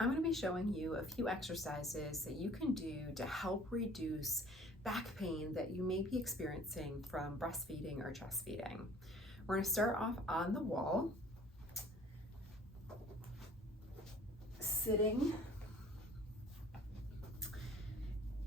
I'm going to be showing you a few exercises that you can do to help reduce back pain that you may be experiencing from breastfeeding or chest feeding. We're going to start off on the wall, sitting.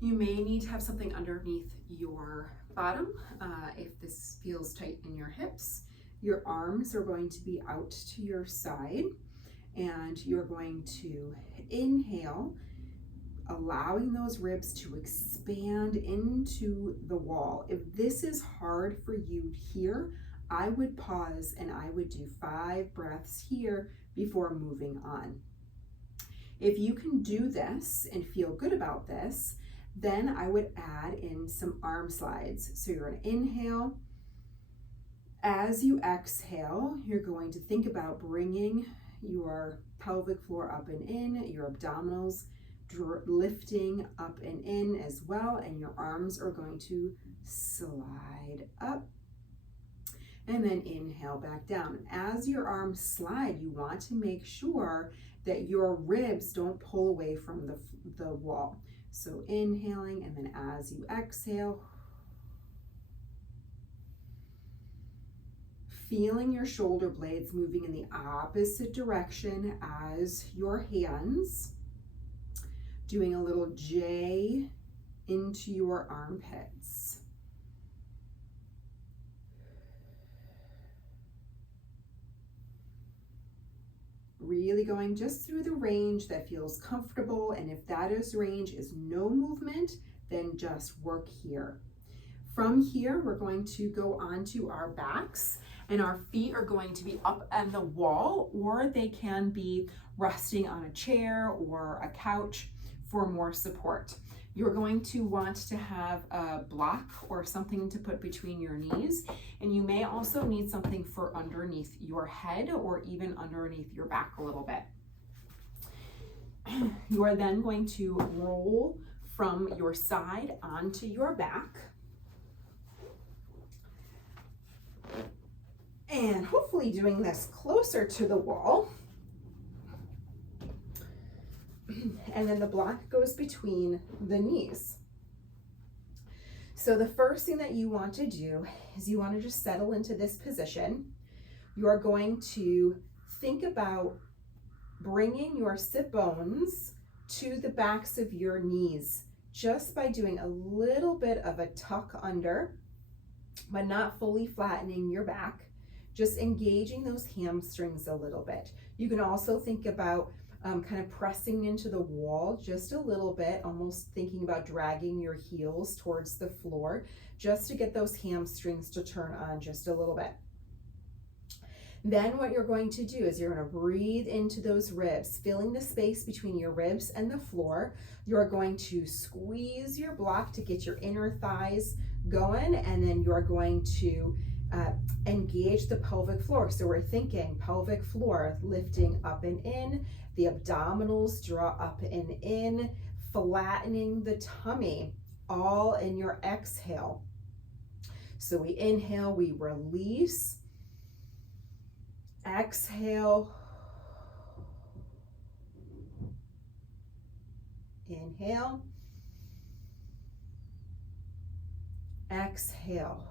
You may need to have something underneath your bottom if this feels tight in your hips. Your arms are going to be out to your side, and you're going to inhale, allowing those ribs to expand into the wall. If this is hard for you here, I would pause and I would do 5 breaths here before moving on. If you can do this and feel good about this, then I would add in some arm slides. So you're going to inhale. As you exhale, you're going to think about bringing your pelvic floor up and in, your abdominals lifting up and in as well, and your arms are going to slide up. And then inhale back down. As your arms slide, you want to make sure that your ribs don't pull away from the wall. So inhaling, and then as you exhale, feeling your shoulder blades moving in the opposite direction as your hands, doing a little J into your armpits. Really going just through the range that feels comfortable, and if that range is no movement, then just work here. From here, we're going to go onto our backs, and our feet are going to be up on the wall, or they can be resting on a chair or a couch for more support. You're going to want to have a block or something to put between your knees, and you may also need something for underneath your head or even underneath your back a little bit. You are then going to roll from your side onto your back, and hopefully doing this closer to the wall. And then the block goes between the knees. So the first thing that you want to do is you want to just settle into this position. You are going to think about bringing your sit bones to the backs of your knees just by doing a little bit of a tuck under, but not fully flattening your back, just engaging those hamstrings a little bit. You can also think about kind of pressing into the wall just a little bit, almost thinking about dragging your heels towards the floor, just to get those hamstrings to turn on just a little bit. Then what you're going to do is you're going to breathe into those ribs, filling the space between your ribs and the floor. You're going to squeeze your block to get your inner thighs going, and then you're going to engage the pelvic floor. So we're thinking pelvic floor lifting up and in, the abdominals draw up and in, flattening the tummy, all in your exhale. So we inhale, we release, exhale, inhale, exhale.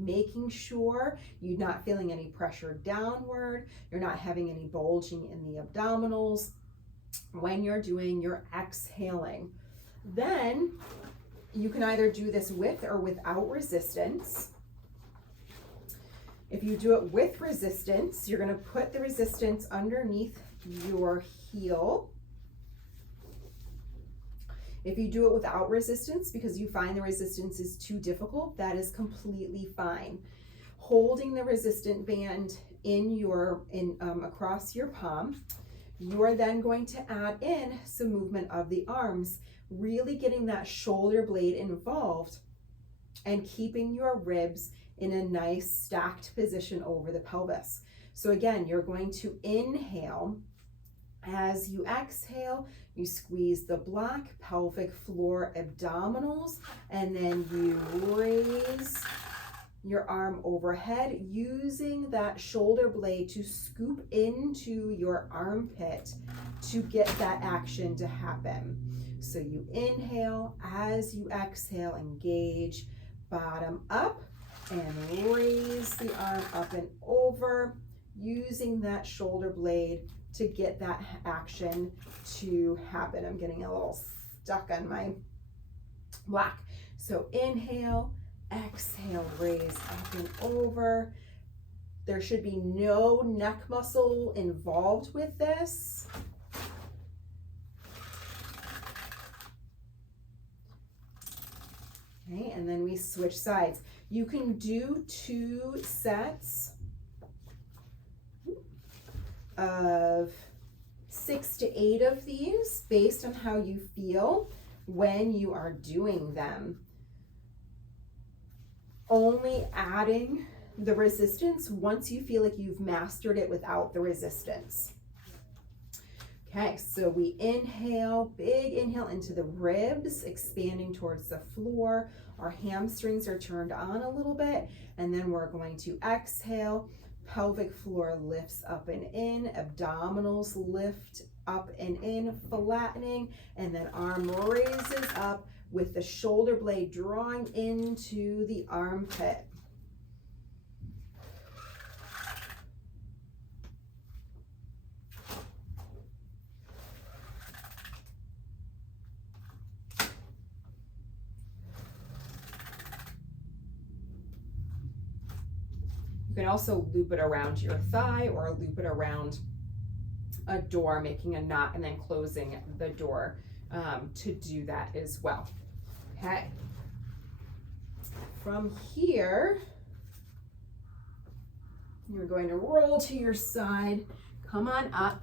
Making sure you're not feeling any pressure downward, you're not having any bulging in the abdominals when you're doing your exhaling. Then you can either do this with or without resistance. If you do it with resistance, you're going to put the resistance underneath your heel. If you do it without resistance because you find the resistance is too difficult, that is completely fine. Holding the resistant band across your palm, you are then going to add in some movement of the arms, really getting that shoulder blade involved and keeping your ribs in a nice stacked position over the pelvis. So again, you're going to inhale As you exhale, you squeeze the block, pelvic floor, abdominals, and then you raise your arm overhead using that shoulder blade to scoop into your armpit to get that action to happen. So you inhale, as you exhale, engage, bottom up, and raise the arm up and over using that shoulder blade to get that action to happen. I'm getting a little stuck on my block. So inhale, exhale, raise up and over. There should be no neck muscle involved with this. Okay, and then we switch sides. You can do 2 sets of 6 to 8 of these based on how you feel when you are doing them. Only adding the resistance once you feel like you've mastered it without the resistance. Okay, so we inhale, big inhale into the ribs, expanding towards the floor. Our hamstrings are turned on a little bit, and then we're going to exhale. Pelvic floor lifts up and in, abdominals lift up and in, flattening, and then arm raises up with the shoulder blade drawing into the armpit. You can also loop it around your thigh or loop it around a door, making a knot and then closing the door to do that as well. Okay. From here, you're going to roll to your side, come on up.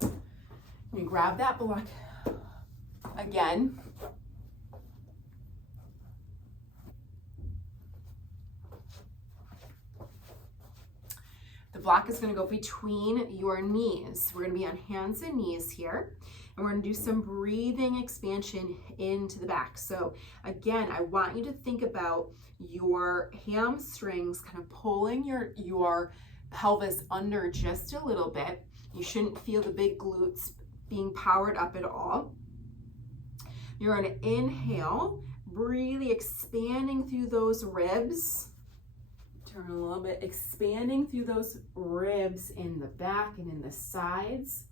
You grab that block again. The block is going to go between your knees. We're going to be on hands and knees here, and we're going to do some breathing expansion into the back. So again, I want you to think about your hamstrings kind of pulling your pelvis under just a little bit. You shouldn't feel the big glutes being powered up at all. You're going to inhale, really expanding through those ribs. Turn a little bit, expanding through those ribs in the back and in the sides.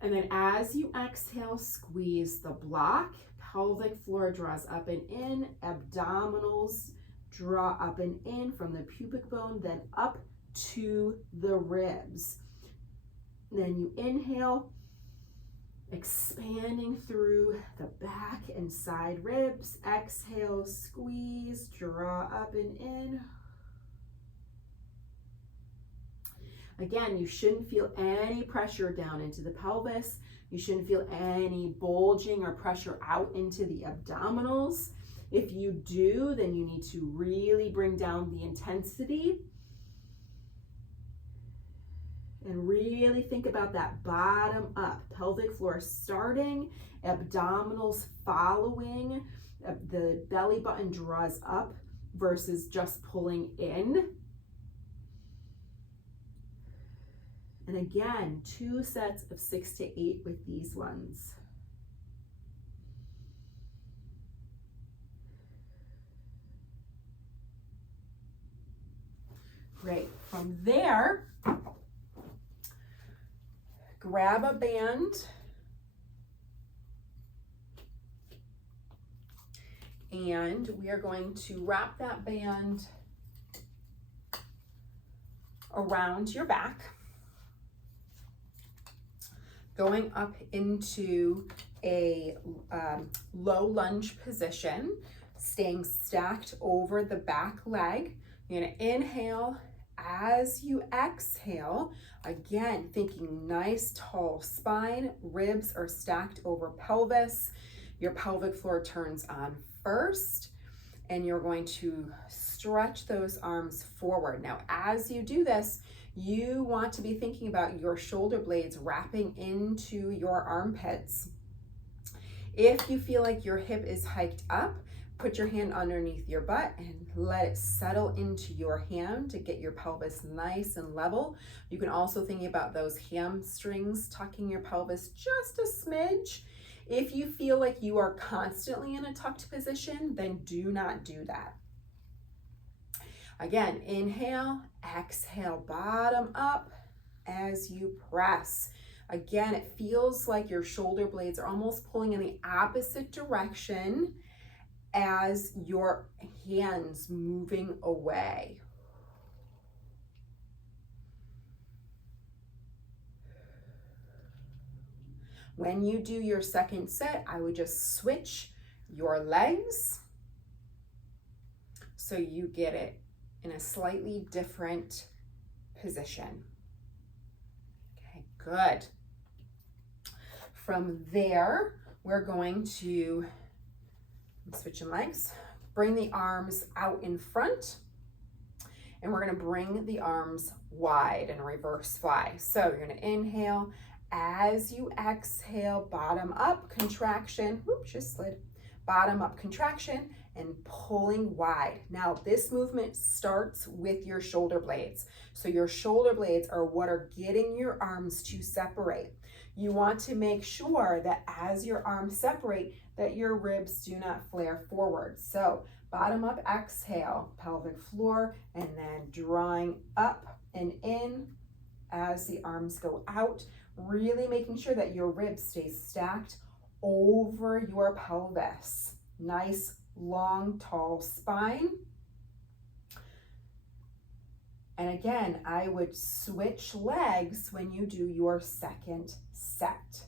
And then as you exhale, squeeze the block. Pelvic floor draws up and in. Abdominals draw up and in from the pubic bone, then up to the ribs. Then you inhale, expanding through the back and side ribs. Exhale, squeeze, draw up and in. Again, you shouldn't feel any pressure down into the pelvis. You shouldn't feel any bulging or pressure out into the abdominals. If you do, then you need to really bring down the intensity and really think about that bottom up. Pelvic floor starting, abdominals following, the belly button draws up versus just pulling in. And again, 2 sets of 6 to 8 with these ones. Great. From there, grab a band and we are going to wrap that band around your back, going up into a low lunge position, staying stacked over the back leg. You're gonna inhale. As you exhale, again, thinking nice tall spine, ribs are stacked over pelvis. Your pelvic floor turns on first, and you're going to stretch those arms forward. Now, as you do this, You want to be thinking about your shoulder blades wrapping into your armpits. If you feel like your hip is hiked up, put your hand underneath your butt and let it settle into your hand to get your pelvis nice and level. You can also think about those hamstrings, tucking your pelvis just a smidge. If you feel like you are constantly in a tucked position, then do not do that. Again, inhale, exhale, bottom up as you press. Again, it feels like your shoulder blades are almost pulling in the opposite direction as your hands moving away. When you do your second set, I would just switch your legs so you get it in a slightly different position. Okay, good. From there, we're going to switching legs, bring the arms out in front, and we're going to bring the arms wide in a reverse fly. So you're going to inhale. As you exhale, bottom up contraction. Whoops, just slid. Bottom up contraction and pulling wide. Now this movement starts with your shoulder blades. So your shoulder blades are what are getting your arms to separate. You want to make sure that as your arms separate, that your ribs do not flare forward. So bottom up exhale, pelvic floor, and then drawing up and in as the arms go out, really making sure that your ribs stay stacked over your pelvis. Nice, long, tall spine. And again, I would switch legs when you do your second set.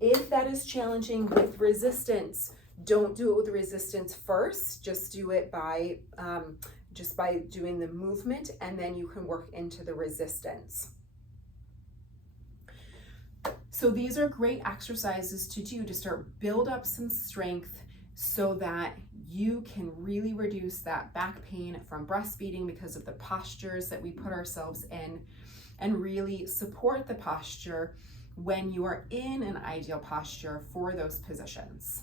If that is challenging with resistance, don't do it with resistance first. Just do it by doing the movement, and then you can work into the resistance. So these are great exercises to do to start build up some strength so that you can really reduce that back pain from breastfeeding because of the postures that we put ourselves in, and really support the posture when you are in an ideal posture for those positions.